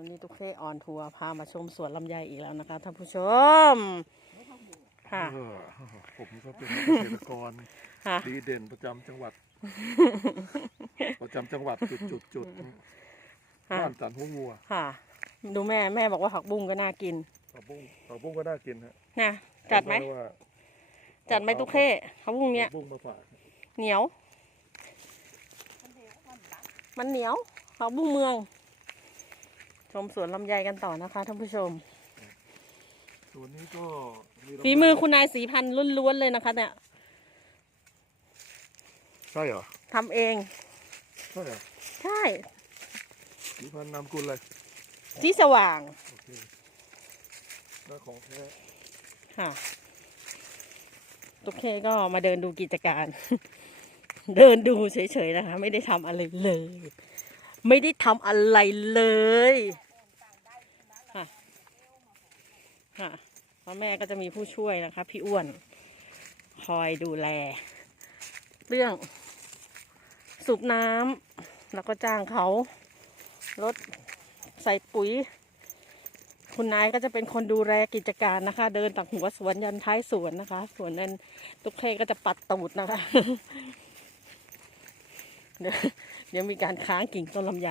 วันนี้ตุ๊กเซ่ออนทัวร์พามาชมสวนลำไยอีกแล้วนะคะท่านผู้ชม ค่ะ เออผมก็เป็นเกษตรกรค่ะ ดีเด่นประจำจังหวัด ประจำจังหวัดจุดจุดจุดค่ะบ้านสันหัวงัวค่ะ ดูแม่แม่บอกว่าผักบุ้งก็น่ากินผักบุ้งผักบุ้งก็น่ากินฮะนะจัดไหมผว่าจัดไหมตุ๊กเซ่ผักบุ้งเนี้ยผักบุ้งมาฝากเหนียว มันเหนียวผักบุ้งเมือง ชมสวนลำไยกันต่อนะคะท่านผู้ชม ส่วนนี้ก็ลำไยฝีมือคุณนายสีพันธุ์ล้วนๆเลยนะคะเนี่ยใช่เหรอทำเอง ใช่เหรอใช่สีพันธุ์นามกุลเลยที่สว่างโอเคแล้วของแท้ค่ะตุ๊กเคก็มาเดินดูกิจการ เดินดูเฉยๆนะคะ ไม่ได้ทำอะไรเลย ไม่ได้ทำอะไรเลยค่ะค่ะพราะแม่ก็จะมีผู้ช่วยนะคะ พี่อ้วน คอยดูแล เรื่อง สูบน้ำแล้วก็จ้างเขารถใส่ปุ๋ย คุณนายก็จะเป็นคนดูแลกิจการนะคะ เดินจากหัวสวนยันท้ายสวนนะคะส่วนนั้นตุ๊กเคก็จะปัดตูดนะคะ เดี๋ยวมีการค้างกิ่งต้นลำไย